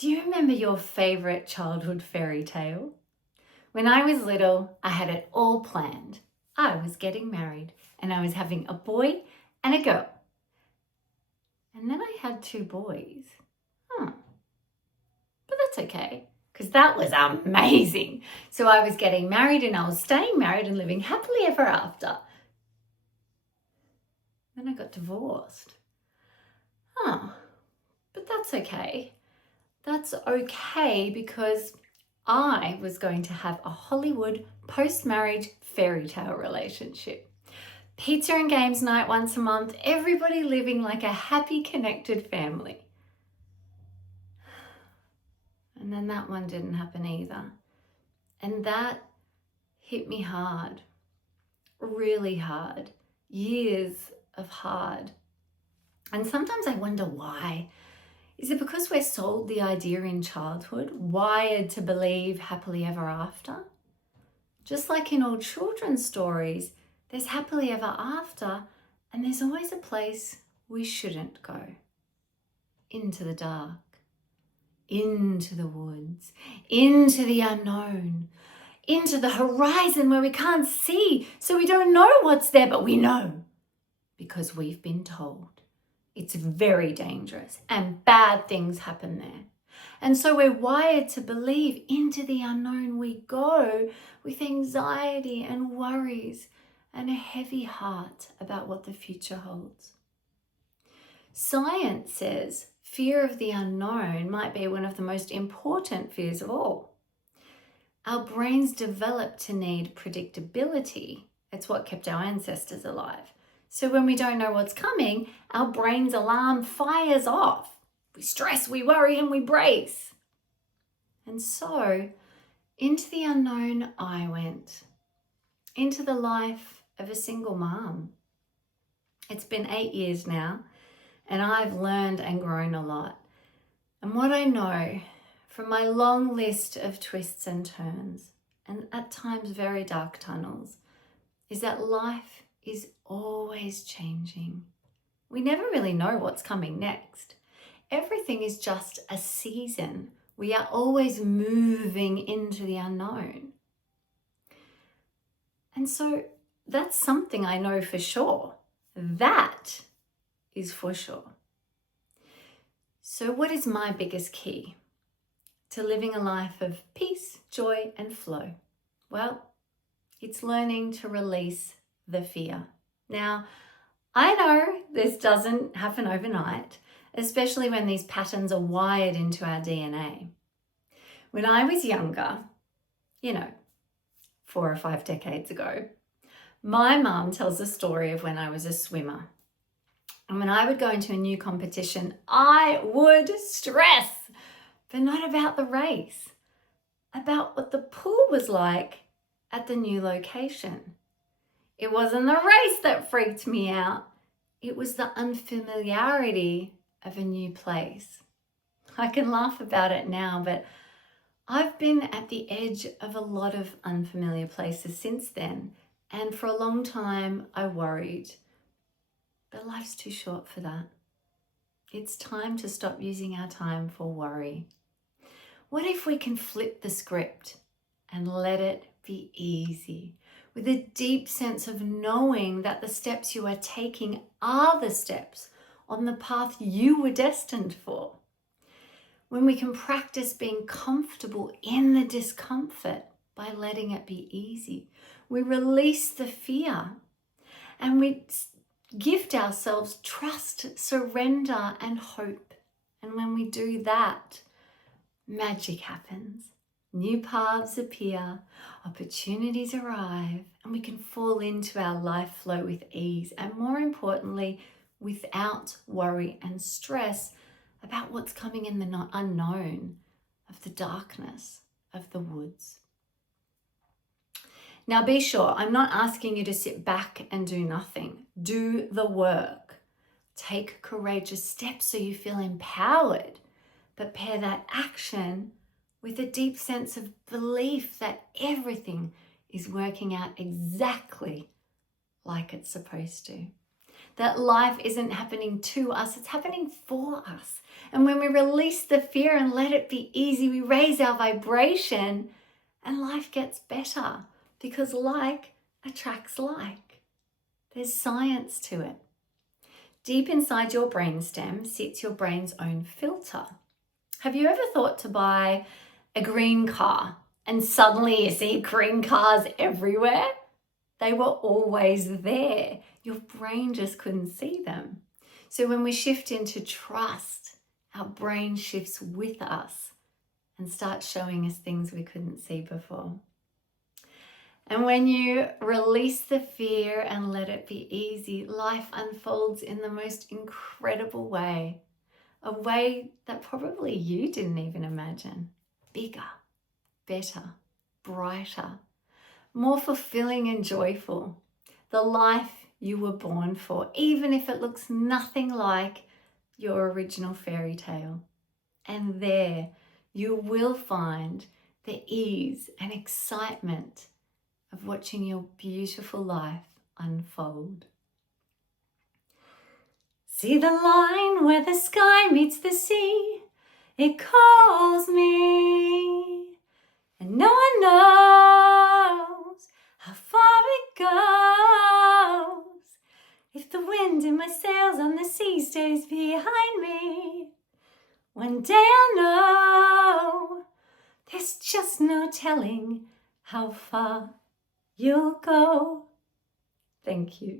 Do you remember your favourite childhood fairy tale? When I was little, I had it all planned. I was getting married and I was having a boy and a girl. And then I had 2 boys. But that's okay, because that was amazing. So I was getting married and I was staying married and living happily ever after. Then I got divorced. But that's okay. That's okay because I was going to have a Hollywood post-marriage fairy tale relationship. Pizza and games night once a month, everybody living like a happy, connected family. And then that one didn't happen either. And that hit me hard, really hard, years of hard. And sometimes I wonder why. Is it because we're sold the idea in childhood, wired to believe happily ever after? Just like in all children's stories, there's happily ever after, and there's always a place we shouldn't go. Into the dark, into the woods, into the unknown, into the horizon where we can't see, so we don't know what's there, but we know because we've been told. It's very dangerous and bad things happen there. And so we're wired to believe into the unknown we go with anxiety and worries and a heavy heart about what the future holds. Science says fear of the unknown might be one of the most important fears of all. Our brains developed to need predictability. It's what kept our ancestors alive. So when we don't know what's coming, our brain's alarm fires off. We stress, we worry, and we brace. And so into the unknown I went, into the life of a single mom. It's been 8 years now, and I've learned and grown a lot. And what I know from my long list of twists and turns, and at times very dark tunnels, is that life is always changing. We never really know what's coming next. Everything is just a season. We are always moving into the unknown. And so that's something I know for sure. That is for sure. So what is my biggest key to living a life of peace, joy, and flow? Well, it's learning to release the fear. Now, I know this doesn't happen overnight, especially when these patterns are wired into our DNA. When I was younger, 4 or 5 decades ago, my mum tells a story of when I was a swimmer. And when I would go into a new competition, I would stress, but not about the race, about what the pool was like at the new location. It wasn't the race that freaked me out. It was the unfamiliarity of a new place. I can laugh about it now, but I've been at the edge of a lot of unfamiliar places since then. And for a long time, I worried. But life's too short for that. It's time to stop using our time for worry. What if we can flip the script and let it be easy, with a deep sense of knowing that the steps you are taking are the steps on the path you were destined for? When we can practice being comfortable in the discomfort by letting it be easy, we release the fear and we gift ourselves trust, surrender, and hope. And when we do that, magic happens. New paths appear, opportunities arrive, and we can fall into our life flow with ease, and more importantly, without worry and stress about what's coming in the unknown of the darkness of the woods. Now be sure, I'm not asking you to sit back and do nothing. Do the work. Take courageous steps so you feel empowered, but pair that action with a deep sense of belief that everything is working out exactly like it's supposed to. that life isn't happening to us, it's happening for us. And when we release the fear and let it be easy, we raise our vibration and life gets better, because like attracts like. There's science to it. Deep inside your brainstem sits your brain's own filter. Have you ever thought to buy a green car and suddenly you see green cars everywhere? They were always there. Your brain just couldn't see them. So when we shift into trust, our brain shifts with us and starts showing us things we couldn't see before. And when you release the fear and let it be easy, life unfolds in the most incredible way. A way that probably you didn't even imagine. Bigger, better, brighter, more fulfilling and joyful. The life you were born for, even if it looks nothing like your original fairy tale. And there you will find the ease and excitement of watching your beautiful life unfold. See the line where the sky meets the sea? It calls me, and no one knows how far it goes. If the wind in my sails on the sea stays behind me, one day I'll know there's just no telling how far you'll go. Thank you.